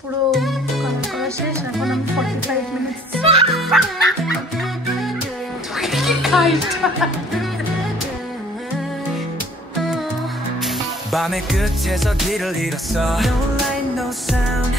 পুরো কালার করা শেষ। এখন আমি 45 minute 밤의 끝에서 길을 잃었어. No light, no sound,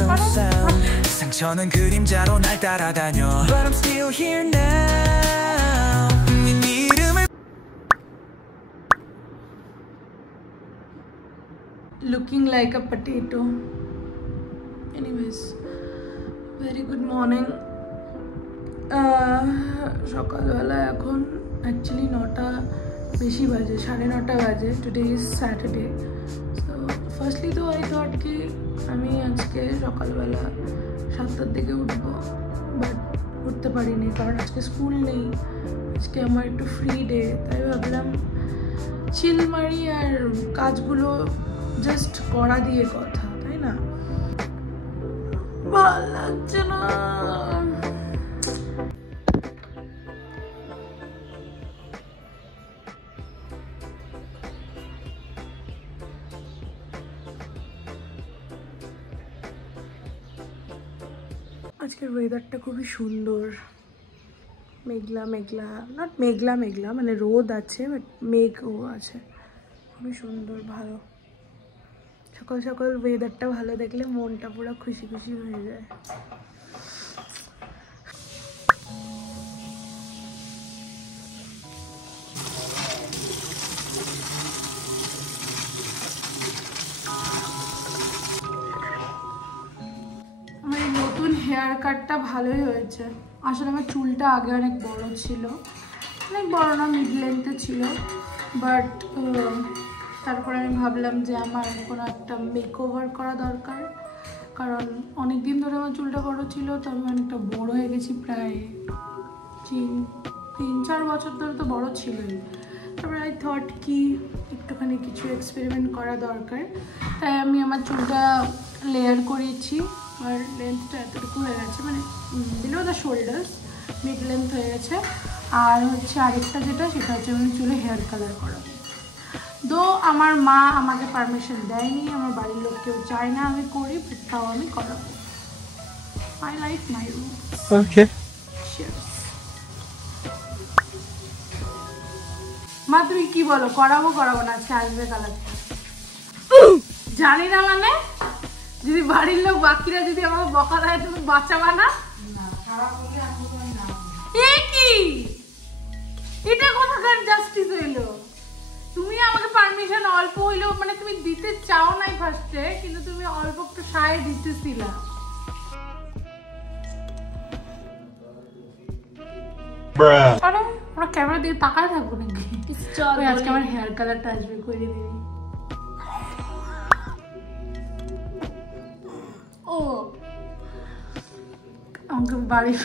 no sound. 상처는 그림자로 날 따라다녀. But I'm still here now. 네 이름을 looking like a potato. Anyways, very good morning. সকালবেলা এখন অ্যাকচুয়ালি 9টা বেশি বাজে, 9:30 বাজে। Today is Saturday. So firstly তো আই থট কি আমি আজকে সকালবেলা 7টার দিকে উঠবো, বাট উঠতে পারিনি কারণ আজকে স্কুল নেই। আজকে আমার একটু ফ্রি ডে, তাই ভাবলাম চিল মারি আর কাজগুলো জাস্ট করা দিয়ে কথা, তাই না? ভালো লাগছে না। আজকের ওয়েদারটা খুবই সুন্দর, মেঘলা মেঘলা, নট মেঘলা মেঘলা, মানে রোদ আছে বাট মেঘও আছে, খুবই সুন্দর, ভালো। সকাল সকাল ওয়েদারটা ভালো দেখলে মনটা পুরো খুশি খুশি হয়ে যায়। আমার নতুন হেয়ার কাটটা ভালোই হয়েছে। আসলে আমার চুলটা আগে অনেক বড় ছিল, অনেক বড় না, মিড লেন্থে ছিল, বাট তারপরে আমি ভাবলাম যে আমার কোনো একটা মেকওভার করা দরকার, কারণ অনেক দিন ধরে আমার চুলটা বড় ছিল, তো আমি অনেকটা বড় হয়ে গেছি, প্রায় 3-4 বছর ধরে তো বড় ছিলই। তারপরে আই থট কি একটুখানি কিছু এক্সপেরিমেন্ট করা দরকার, তাই আমি আমার চুলটা লেয়ার করিয়েছি। আর লেন্থটা এতটুকু হয়ে গেছে, মানে below the shoulders, mid length হয়ে গেছে। আর হচ্ছে আরেকটা যেটা, সেটা হচ্ছে আমি চুলে হেয়ার কালার করাবো। দো আমার মা আমাকে পারমিশন দেয়নি, আমার বাড়ির লোক কেউ চায় না আমি করি, বাট তাও আমি করাবো। I like my room. Okay, মা তুমি কি বলো, করাবো না? আজকে আসবে কালারটা, জানি না, মানে যদি বাড়ির লোক বাকিরা যদি আমাকে বকা দেয় তুমি বাঁচাবা না? কি এটা কোথাকার জাস্টিস হইলো? তুমি আমাকে পারমিশন অল্প হইলো, মানে তুমি দিতে চাও নাই ফার্স্টে, কিন্তু তুমি অল্প একটু সায় দিতেছিলা। আরে আমরা ক্যামেরা দিয়ে তাকায় থাকবো নাকি? আজকে আমার হেয়ার কালারটা আসবে, করে দিবি। ও আমাকে বাড়ির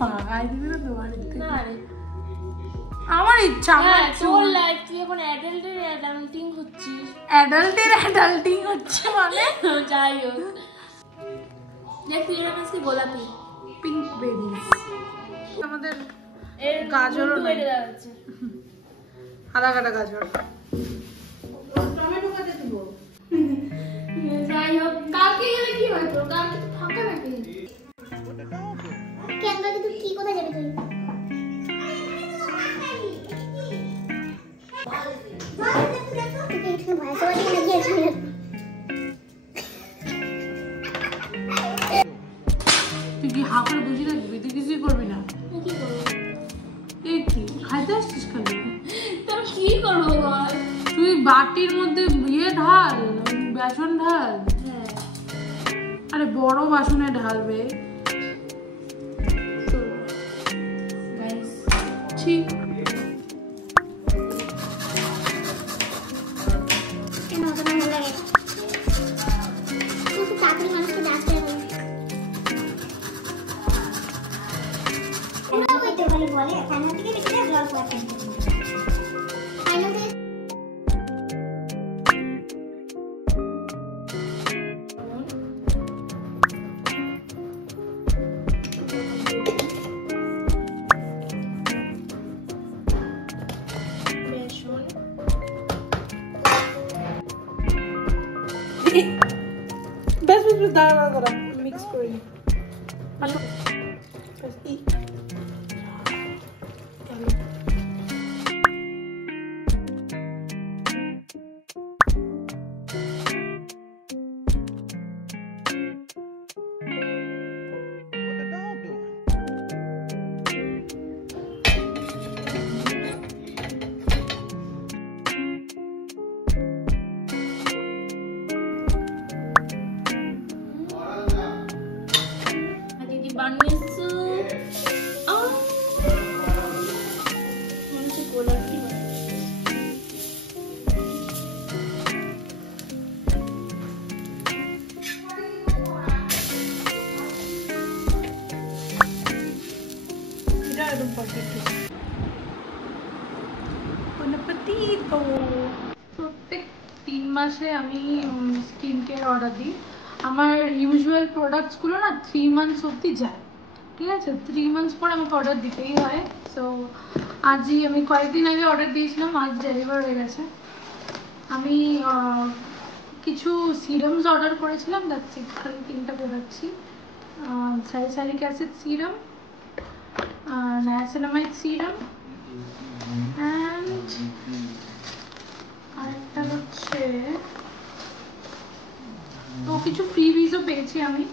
পাগাই দিবি না তো বাড়িতে? আমার ইচ্ছা, আমার চুল লাইফ। তুই এখন অ্যাডাল্টিং হচ্ছিস। অ্যাডাল্টিং হচ্ছে মানে যাই হোক। দেখ তুই এটা কি গোলাপি পিঙ্ক বেবিস, আমাদের গাজরও নেই, আদা কাটা গাজর। টমেটো কাটে দিব। যাই হোক, কালকে গেলে কি হয়? তোর কালকে ফাঁকা নাকি? কেন তুই কি কোথায় যাবি তুই? তুই কি হা করে বুঝি রাখবি? তুই কিছুই করবি না? এই কি খাইতে আসছিস খালি? কি করবো বল? তুই বাটির মধ্যে ঢাল, বেসন ঢাল। আরে বড় বাসনে ঢালবে। ঠিক বেশ দাঁড়া মিক্স করে নি আসো বানিয়েছো মনে গোলাপ কি এটা একদম পারফেক্ট তো প্রত্যেক 3 মাসে আমি স্কিন কেয়ার অর্ডার দিই আমার ইউজুয়াল প্রোডাক্টসগুলো না 3 মান্থস অবধি যায় ঠিক আছে 3 মান্থস পর আমাকে অর্ডার দিতেই হয় সো আজই আমি কয়েকদিন আগে অর্ডার দিয়েছিলাম আজ ডেলিভার হয়ে গেছে আমি কিছু সিরামস অর্ডার করেছিলাম দ্যাটস ইট খালি 3টা প্রোডাক্টসই salicylic acid serum niacinamide serum and আরেকটা হচ্ছে তো কিছু ফ্রিবিজও পেয়েছি আমি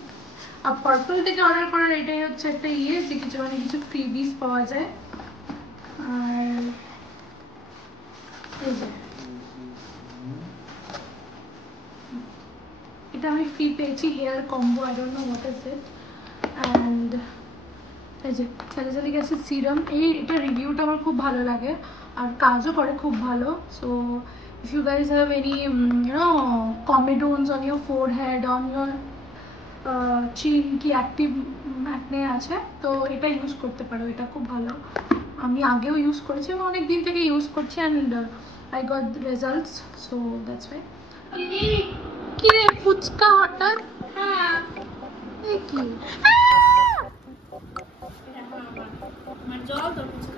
আর পার্পল থেকে অর্ডার করার এটাই হচ্ছে একটা যে কিছু মানে কিছু ফ্রিবিজ পাওয়া যায় আর এই যে এটা আমি ফ্রি পেয়েছি hair combo I don't know what is it and এই যে স্যালিসাইলিক অ্যাসিড সিরাম এটা রিভিউটা আমার খুব ভালো লাগে আর কাজও করে খুব ভালো so if you guys have any comedones on your forehead on your chin কি অ্যাক্টিভ acne আছে তো এটা ইউজ করতে পারো এটা খুব ভালো আমি আগেও ইউজ করেছি এবং অনেক দিন থেকে ইউজ করছি and I got the results so that's why কি রে ফুচকা হঠাৎ হ্যাঁ এই কি আমার জল তো ফুচকা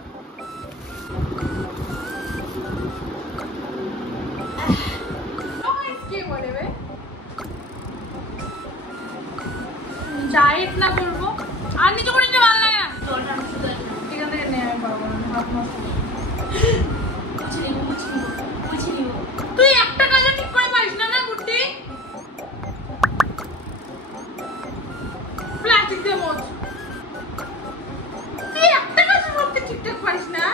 ডায়েট না করবো আর নিচে করে নিতে ভালো লাগে না এখান থেকে নেই আমি পারবো না হাত নষ্ট তুই একটা কাজও ঠিক করে পারিস না গুড্ডি প্লাস্টিক দিয়ে মোচ তুই একটা কাজও করতে ঠিকঠাক পারিস না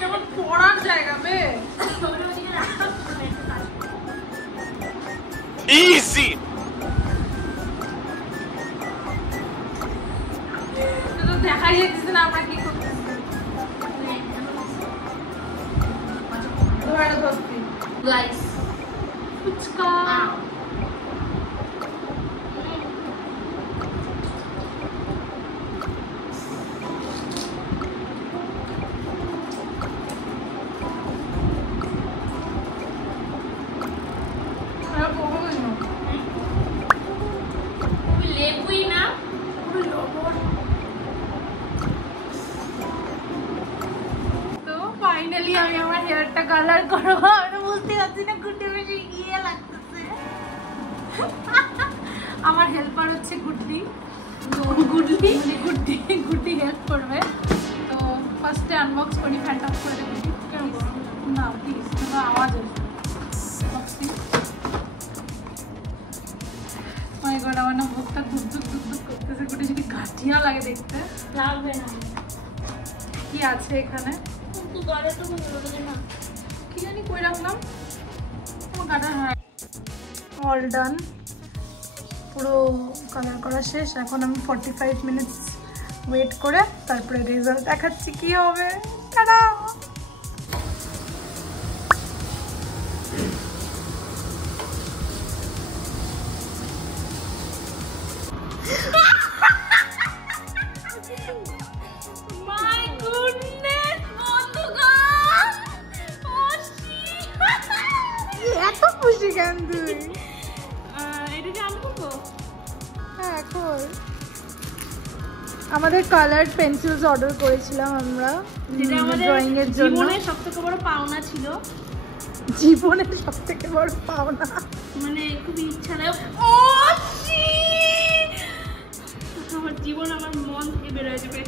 যেমন পড়ার জায়গা বে Easy! দেখাই যাচ্ছে না আমরা কি করতেছি ধরে ধরছি গাইস ফুচকা লেবুই না ফাইনালি আমি আমার হেয়ারটা কালার করবো আমি বুঝতে পারছি না গুড্ডি বেশি গিয়ে লাগতেছে আমার হেল্পার হচ্ছে গুড্ডি গুড্ডি হেল্প করবে তো ফার্স্টে আনবক্স করি ফ্যান্ট অফ করে দেবো না প্লিজ আওয়াজ আসবে মাই গড আমার না মুখটা দুধ করতেছে গুড্ডি যদি ঘাটিয়া লাগে দেখতে লাগবে না কি আছে এখানে কি জানি কই রাখলাম অল ডান পুরো কালার করা শেষ এখন আমি 45 মিনিটস ওয়েট করে তারপরে রেজাল্ট দেখাচ্ছি কি হবে টাটা আমাদের কালার পেন্সিলস অর্ডার করেছিলাম আমরা যেটা আমাদের ড্রয়িং এর জন্য জীবনের সবথেকে বড় পাওনা ছিল জীবনের সবথেকে বড় পাওনা মানে খুবই ইচ্ছা দেয় আমার জীবন আমার মন থেকে বের হয়ে যাবে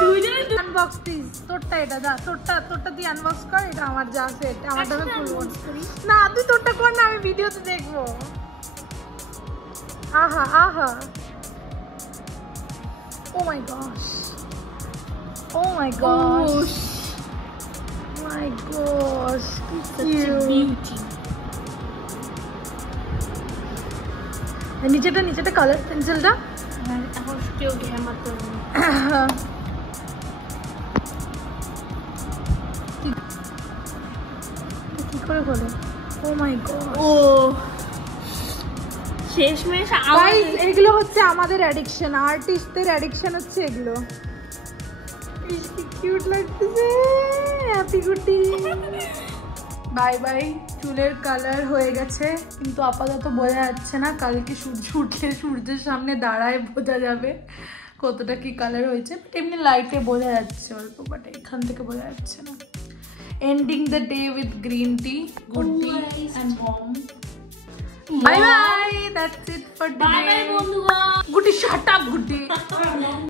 দুইজনে আনবক্স প্লিজ তোরটা এটা যা তোরটা তুই আনবক্স কর এটা আমার যা সেট আমারটা আমি খুলবো না তুই তোরটা কর না আমি ভিডিওতে দেখবো আহা আহা oh my gosh my gosh beauty নিচেটা কালার পেন্সিলটা এখন কেউ ঘ্যামার করবে কি করে খোলে ও মাই গড ও শেষমেশ গাইস এগুলো হচ্ছে আমাদের অ্যাডিকশন আর্টিস্টদের অ্যাডিকশন হচ্ছে এগুলো কি কিউট লাগতেছে হ্যাপি গুটি বাই বাই চুলের কালার হয়ে গেছে কিন্তু আপাতত বোঝা যাচ্ছে না কালকে সূর্য উঠলে সূর্যের সামনে দাঁড়ায় বোঝা যাবে কতটা কি কালার হয়েছে বাট এমনি লাইটে বোঝা যাচ্ছে অল্প বাট এখান থেকে বোঝা যাচ্ছে না ending the day with green tea good T and home bye bye that's it for today bye bye বন্ধুগণ গুটি শাট আপ গুটি